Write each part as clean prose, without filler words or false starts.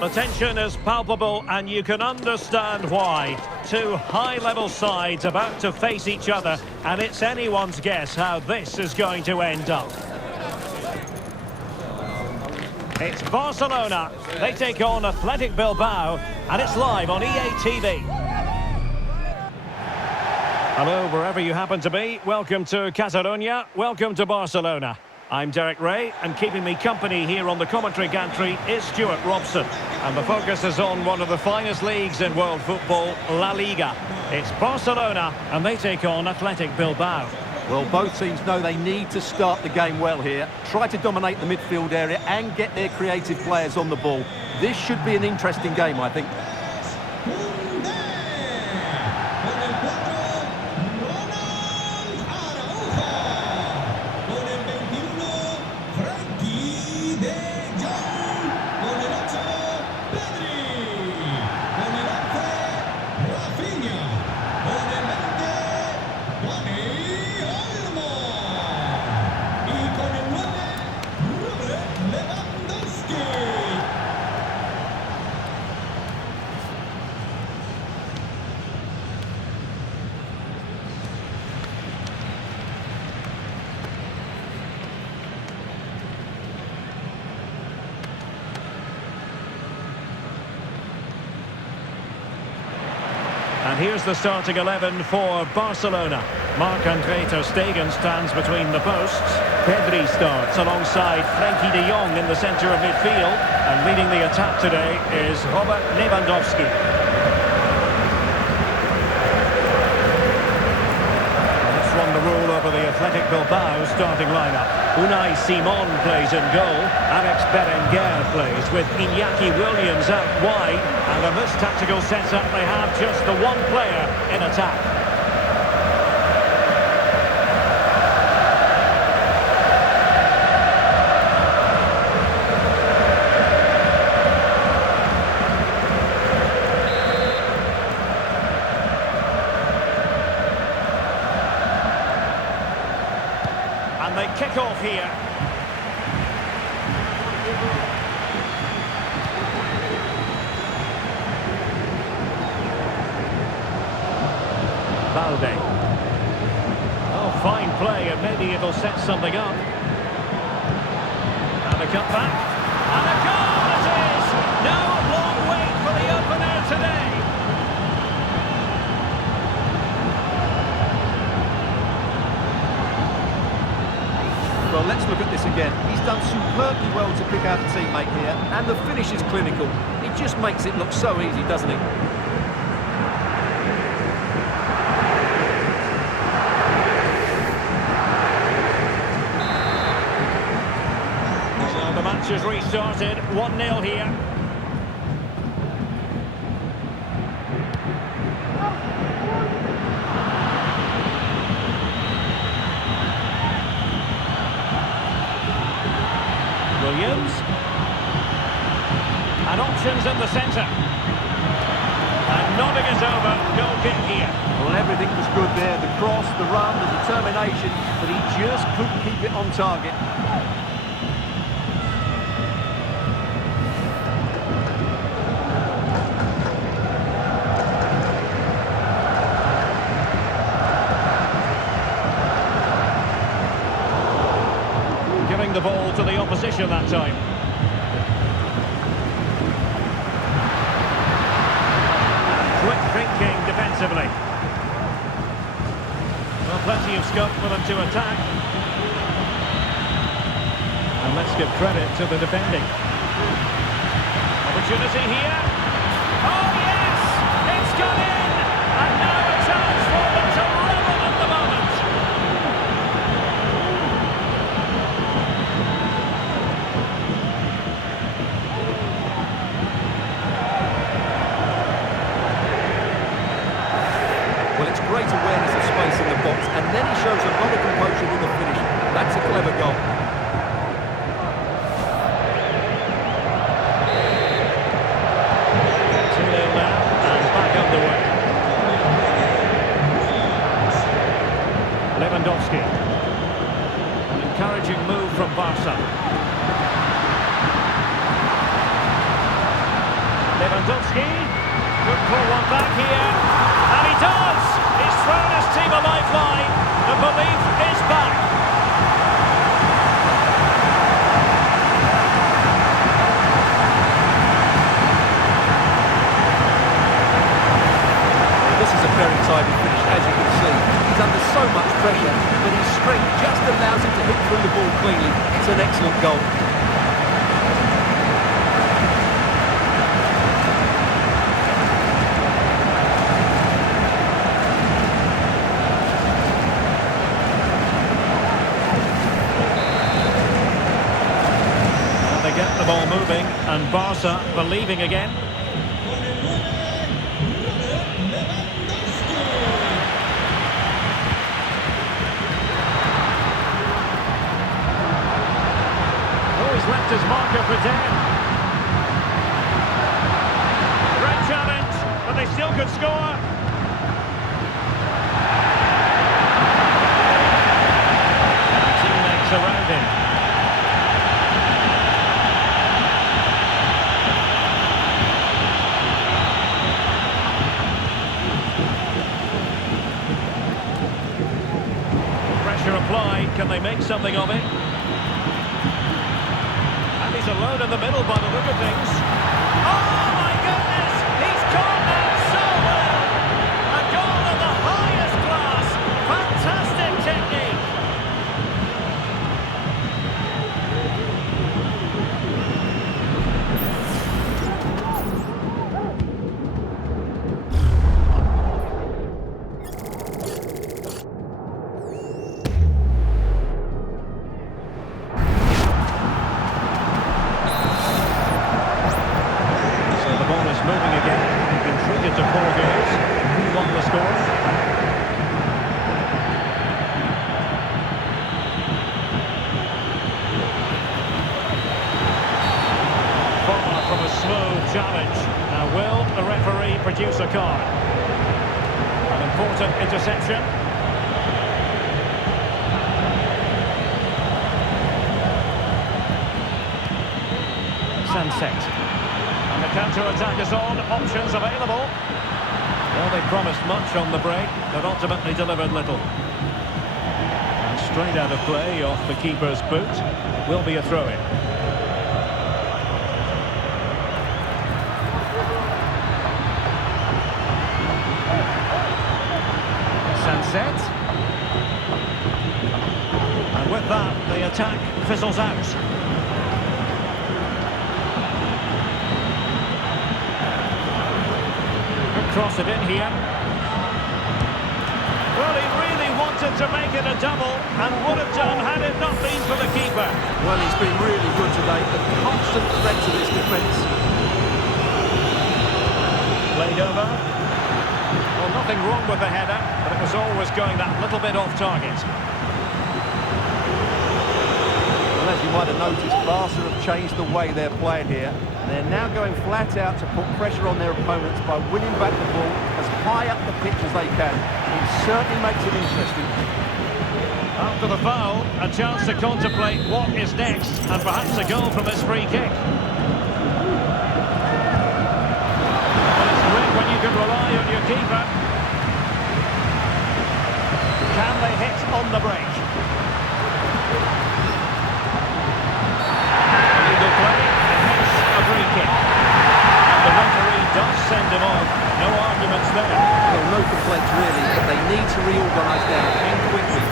The tension is palpable and you can understand why. Two high-level sides about to face each other, and it's anyone's guess how this is going to end up. It's Barcelona. They take on Athletic Bilbao, and it's live on EA TV. Hello, wherever you happen to be. Welcome to Catalonia. Welcome to Barcelona. I'm Derek Ray, and keeping me company here on the commentary gantry is Stuart Robson. And the focus is on one of the finest leagues in world football, La Liga. It's Barcelona, and they take on Athletic Bilbao. Well, both teams know they need to start the game well here. Try to dominate the midfield area and get their creative players on the ball. This should be an interesting game, I think. And here's the starting 11 for Barcelona. Marc-Andre ter Stegen stands between the posts. Pedri starts alongside Frenkie de Jong in the centre of midfield. And leading the attack today is Robert Lewandowski. Let's run the rule over the Athletic Bilbao starting lineup. Unai Simon plays in goal. Alex Berenguer plays with Iñaki Williams out wide. And in this tactical setup, they have just the one player in attack. And they kick off here. Balde. Oh, fine play, and maybe it'll set something up. And a cutback. And a goal it is! No long wait for the opener today. Well, let's look at this again. He's done superbly well to pick out a teammate here, and the finish is clinical. It just makes it look so easy, doesn't it? The match has restarted, 1-0 here. Williams. And options in the centre. And nodding it over, goal kick here. Well, everything was good there. The cross, the run, the determination, but he just couldn't keep it on target. Giving the ball to the opposition that time. Quick thinking defensively. Well, plenty of scope for them to attack. And let's give credit to the defending. Opportunity here. Oh, yes! It's gone in! And now a chance for them to level at the moment. Well, it's great awareness of space in the box, and then he shows a lot of composure with the finish. That's a clever goal. Lewandowski. An encouraging move from Barca. Lewandowski could pull one back here, and he does! He's thrown his team a lifeline. The belief is back. This is a very tidy finish, as you can see. He's under so much pressure, but his strength just allows him to hit through the ball cleanly. It's an excellent goal. And they get the ball moving, and Barca believing again. Left his marker for dead. Great challenge, but they still could score. Teammates around him. Pressure applied. Can they make something of it? He's alone in the middle by the look of things. Oh my goodness! He's caught that so well! A goal of the highest class! Fantastic technique! Moving again, he's been treated to 4 goals, 2-1 the score. Far from a smooth challenge. Now will the referee produce a card? An important interception. Sunset. And the counter-attack is on, options available. Well, they promised much on the break, but ultimately delivered little. And straight out of play off the keeper's boot, will be a throw-in. Sunset. And with that, the attack fizzles out. Cross it in here. Well, he really wanted to make it a double and would have done had it not been for the keeper. Well, he's been really good today. A constant threat to this defence. Played over. Well, nothing wrong with the header, but it was always going that little bit off target. Well, as you might have noticed, Barca have changed the way they're playing here. They're now going flat out to put pressure on their opponents by winning back the ball as high up the pitch as they can. It certainly makes it interesting. After the foul, a chance to contemplate what is next, and perhaps a goal from this free kick. Well, it's great when you can rely on your keeper. Can they hit on the break? Illegal play. Free kick. And the referee does send him off. No arguments there. Well, no complaints really, but they need to reorganise now and quickly.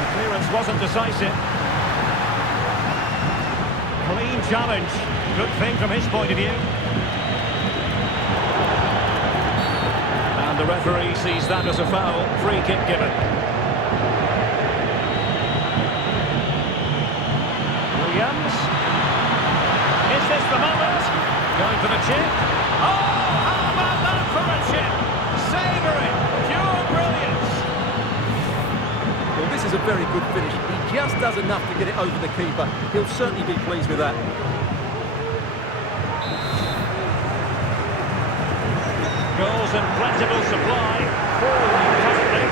The clearance wasn't decisive. Clean challenge. Good thing from his point of view. And the referee sees that as a foul. Free kick given. Is this the moment? Going for the chip. Oh, how about that for a chip? Savouring, pure brilliance. Well, this is a very good finish. He just does enough to get it over the keeper. He'll certainly be pleased with that. Goals in plentiful supply. 4 currently.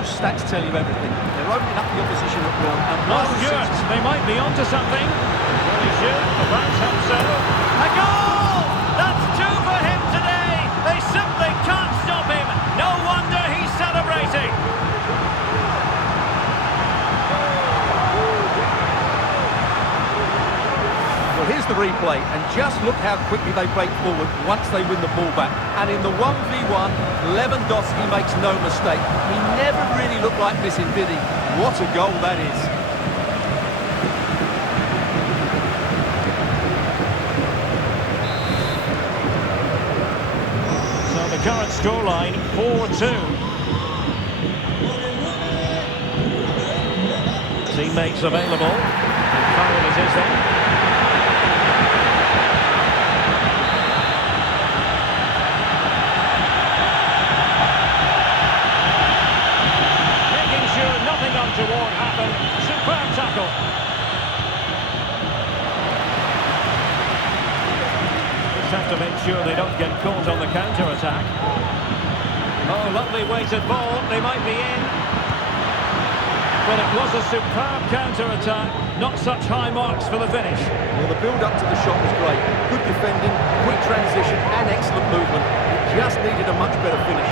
those stats tell you everything. They're opening up the opposition at will. And Oh, Stuart, they might be onto something. Will he shoot? The fans hope so. A goal! That's two for him today. They simply can't stop him. No wonder he's celebrating. Well, here's the replay, and just look how quickly they break forward once they win the ball back. And in the 1v1, Lewandowski makes no mistake. He never really looked like missing, did he? What a goal that is. So the current scoreline, 4-2. Teammates available. Foul it is then. Untoward happened. Superb tackle. Just have to make sure they don't get caught on the counter-attack. Oh, lovely weighted ball. They might be in. But it was a superb counter-attack. Not such high marks for the finish. Well, the build-up to the shot was great. Good defending, quick transition and excellent movement. It just needed a much better finish.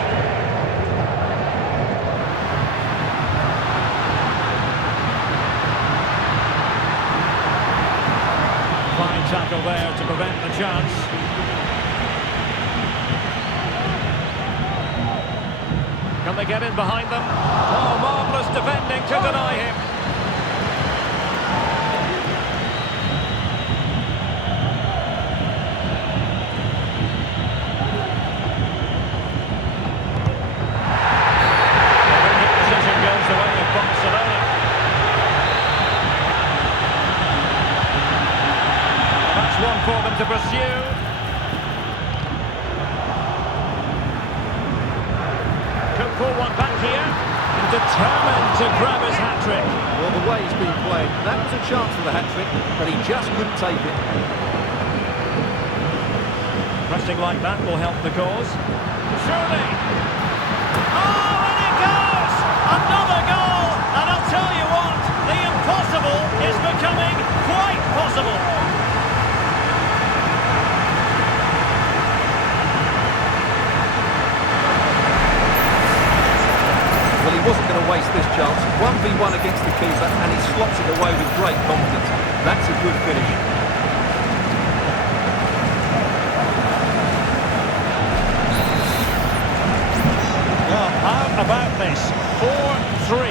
Tackle there to prevent the chance. Can they get in behind them? Oh, marvellous defending to deny him. The winning position goes the way of Barcelona. One for them to pursue. Could pull one back here. Determined to grab his hat-trick. Well, the way he's been played, that was a chance for the hat-trick, but he just couldn't take it. Pressing like that will help the cause. Surely. Oh, and it goes! Another goal! And I'll tell you what, the impossible is becoming quite possible. Well, he wasn't going to waste this chance. 1v1 against the keeper, and he slots it away with great confidence. That's a good finish. Well, how about this? 4-3.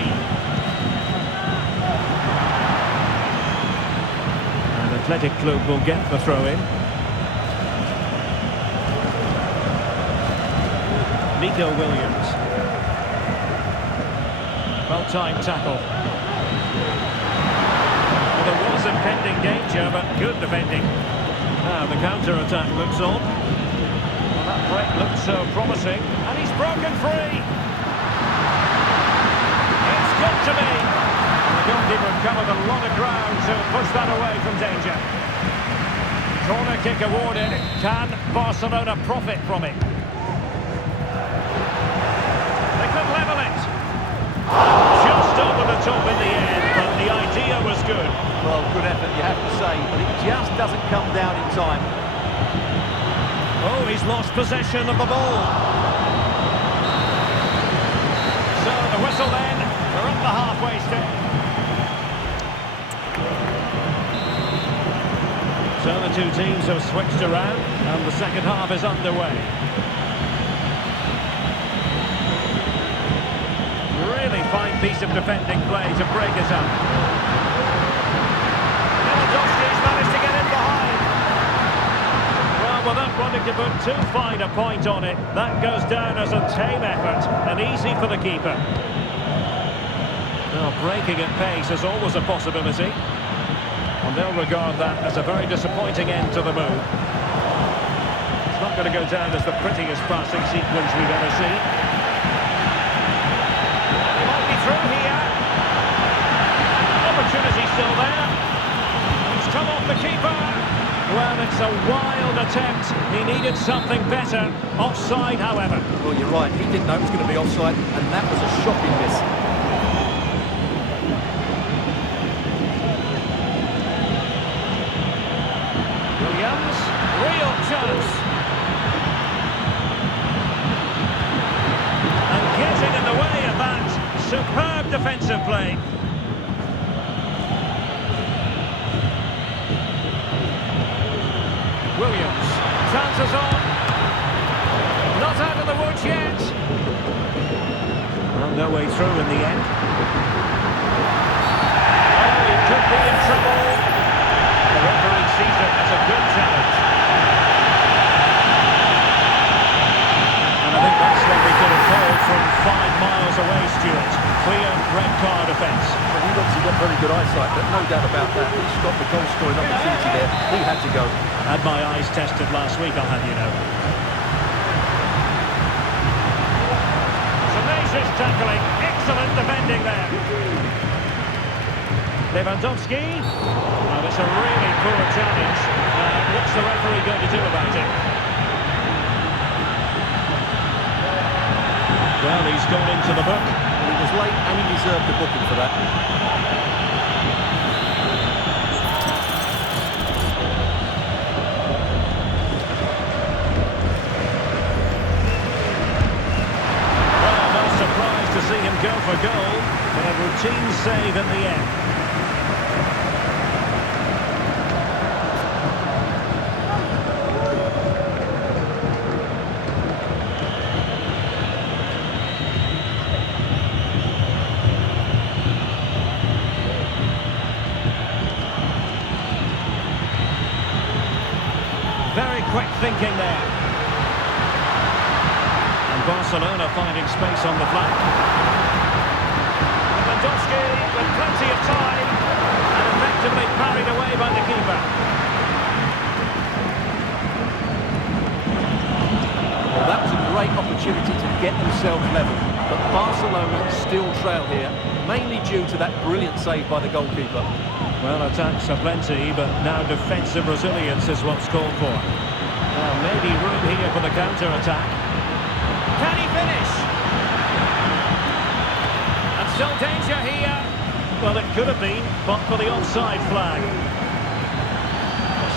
And Athletic Club will get the throw-in. Nico Williams. Well-timed tackle. Well, there was impending danger, but good defending. Now the counter-attack looks on. Well, that break looks so promising. And he's broken free. It's got to be. And the goalkeeper covered a lot of ground to push that away from danger. Corner kick awarded. Can Barcelona profit from it? They could level it. Just over the top in the end, but the idea was good. Well, good effort, you have to say, but it just doesn't come down in time. Oh, he's lost possession of the ball. So the whistle then, we're up the halfway step. So the two teams have switched around, and the second half is underway. Really fine piece of defending play to break it up. Lewandowski's managed to get in behind. Well, without wanting to put too fine a point on it, that goes down as a tame effort and easy for the keeper. Now, breaking at pace is always a possibility, and they'll regard that as a very disappointing end to the move. It's not going to go down as the prettiest passing sequence we've ever seen. Through here. Opportunity still there. It's come off the keeper. Well, it's a wild attempt. He needed something better. Offside, however. Well, you're right. He didn't know it was going to be offside, and that was a shocking miss. Williams, real chance. And getting in the way of that. Superb defensive play. Williams, chances on. Not out of the woods yet. Well, no way through in the end. Oh, he could be in trouble. The referee sees it as a good challenge. And I think that's what we could have called from 5 miles away, Stuart. Clear red card offence. Well, he's obviously got very good eyesight, but no doubt about that. He stopped the goal-scoring opportunity there. He had to go. Had my eyes tested last week, I'll have you know. Tenacious tackling, excellent defending there. Lewandowski. Oh, it's a really poor challenge. What's the referee going to do about it? Well, he's gone into the book. He was late and he deserved the booking for that. To see him go for goal, but a routine save in the end. Very quick thinking there. Barcelona finding space on the flank. Lewandowski with plenty of time and effectively parried away by the keeper. Well, that was a great opportunity to get themselves level, but Barcelona still trail here, mainly due to that brilliant save by the goalkeeper. Well, attacks are plenty, but now defensive resilience is what's called for. Well, maybe room here for the counter-attack. Can he finish? And still danger here. Well, it could have been, but for the offside flag.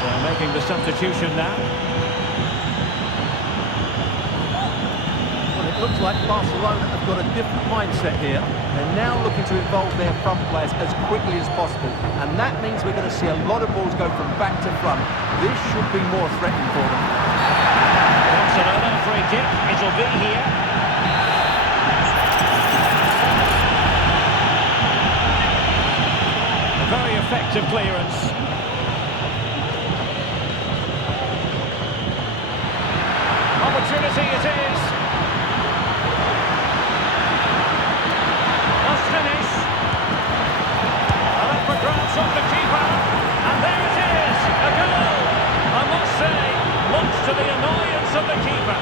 So making the substitution now. Well, it looks like Barcelona have got a different mindset here. They're now looking to involve their front players as quickly as possible. And that means we're going to see a lot of balls go from back to front. This should be more threatening for them. Barcelona free kick, it'll be here. A very effective clearance. Opportunity it is. Must finish. And up for grabs off the keeper. And there it is, a goal. I must say, much to the annoyance of the keeper.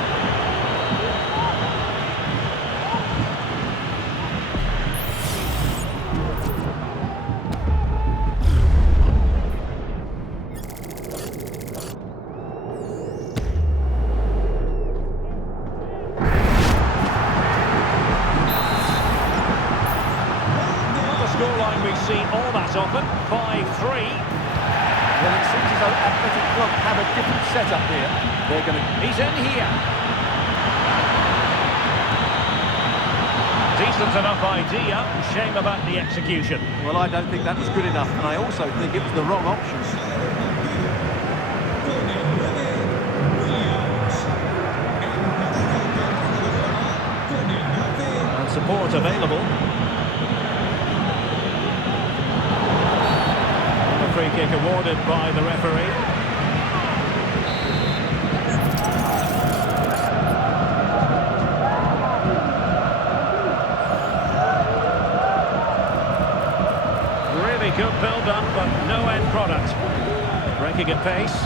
Scoreline we've seen all that often, 5-3. Well, it seems as though Athletic Club have a different setup here. They're going to... He's in here. Decent enough idea, shame about the execution. Well, I don't think that was good enough, and I also think it was the wrong option. And support available. Free kick awarded by the referee. Really good build-up, but no end product. Breaking at pace.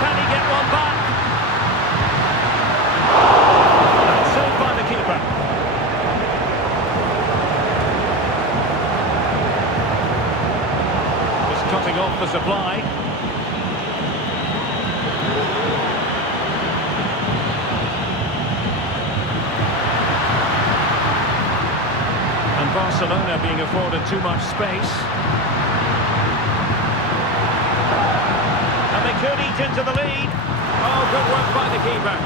Can he get one back? Saved by the keeper. the supply. And Barcelona being afforded too much space. And they could eat into the lead. Oh, good work by the keeper.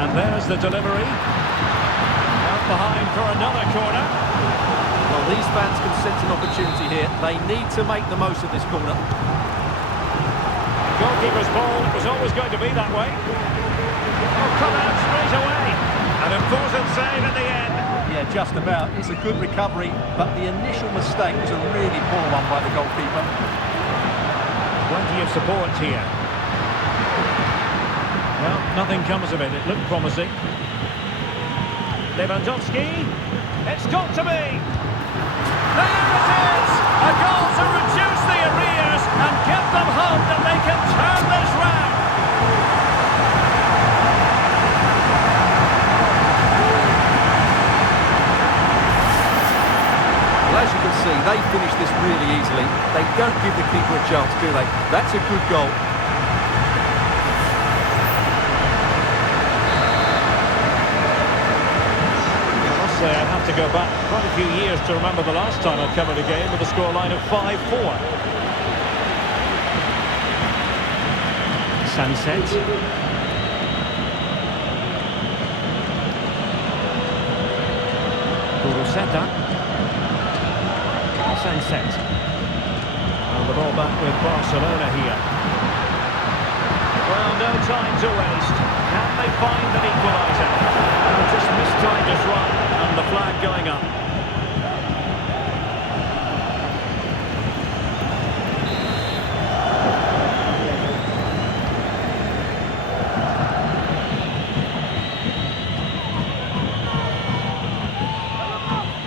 And there's the delivery. Out behind for another corner. Well, these fans can sense an opportunity here. They need to make the most of this corner. Goalkeeper's ball, it was always going to be that way. Oh, cut out straight away. An important save in the end. Yeah, just about. It's a good recovery, but the initial mistake was a really poor one by the goalkeeper. Plenty of support here. Well, nothing comes of it. It looked promising. Lewandowski. It's got to be. There it is! A goal to reduce the arrears and give them hope that they can turn this round. Well, as you can see, they finish this really easily. They don't give the keeper a chance, do they? That's a good goal. I'd have to go back quite a few years to remember the last time I covered a game with a scoreline of 5-4. Sunset. Kuruseta. Sunset. And the ball back with Barcelona here. Well, no time to waste. Can they find an equaliser? Just mistimed his run, and the flag going up.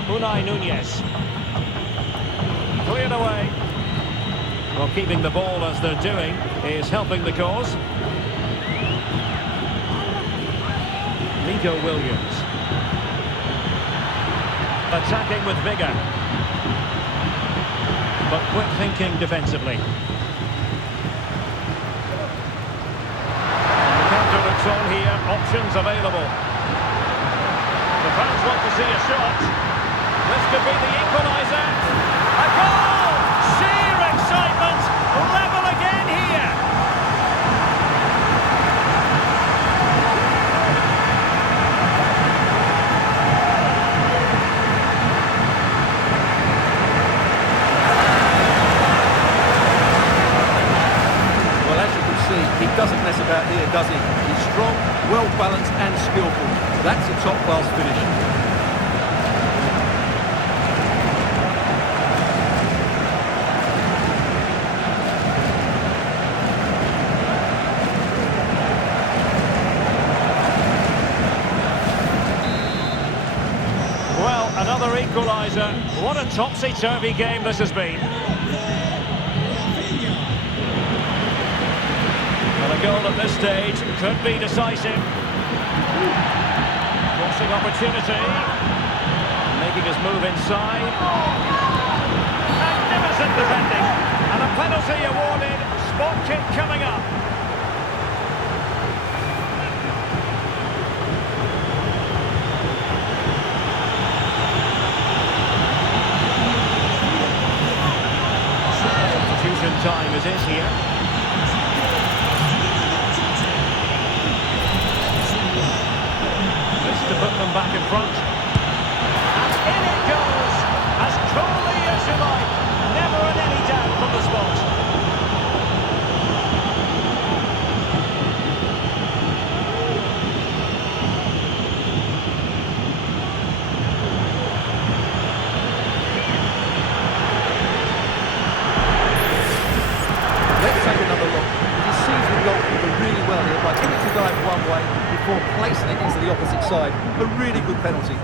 Unai Nunez. Cleared away. Well, keeping the ball as they're doing is helping the cause. Nico Williams. Attacking with vigour. But quick thinking defensively. And the counter looks on here. Options available. The fans want to see a shot. This could be the equaliser. A goal! Sheer excitement. Level again here. He doesn't mess about here, does he? He's strong, well-balanced and skillful. That's a top-class finish. Well, another equaliser. What a topsy-turvy game this has been. A goal at this stage could be decisive. Crossing opportunity. Making his move inside. Magnificent defending. And a penalty awarded. Spot kick coming up. Substitution time it is here. To put them back in front. And in it goes! As coolly as you like. Never in any doubt from the spot. Let's take another look. He sees the goalkeeper really well here by getting to dive one way before placing it into the opposite side. A really good penalty.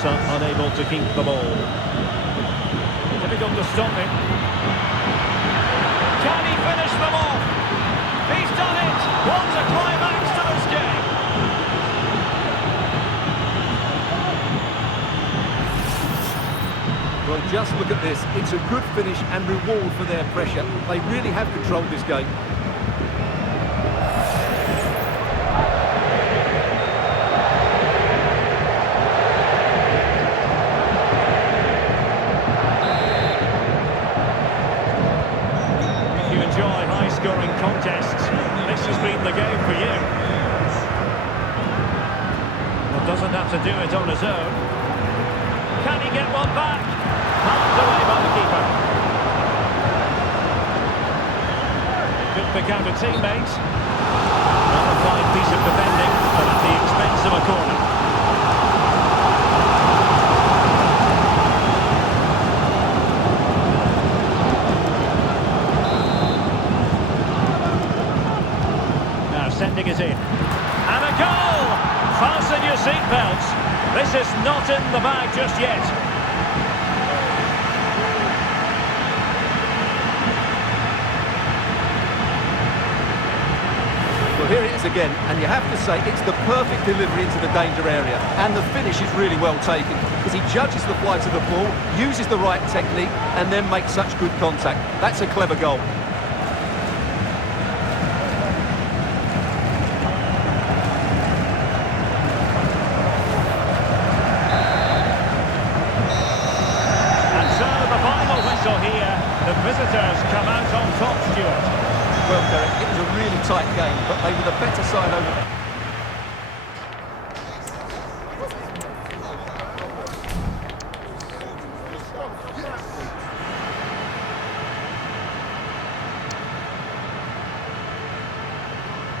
opponents are unable to keep the ball. Difficult to stop him. Can he finish them off? He's done it! What a climax to this game! Well, just look at this. It's a good finish and reward for their pressure. They really have controlled this game. If you enjoy high-scoring contests, this has been the game for you. Well, doesn't have to do it on his own. Can he get one back? Halved away by the keeper. Could pick out a teammate. Not a fine piece of defending, but at the expense of a corner. Now sending it in. And a goal! Fasten your seatbelts. This is not in the bag just yet. Well, here it is again, and you have to say it's the perfect delivery into the danger area. And the finish is really well taken, because he judges the flight of the ball, uses the right technique, and then makes such good contact. That's a clever goal. Here, the visitors come out on top, Stuart. Well, Derek, it was a really tight game, but they were the better side over...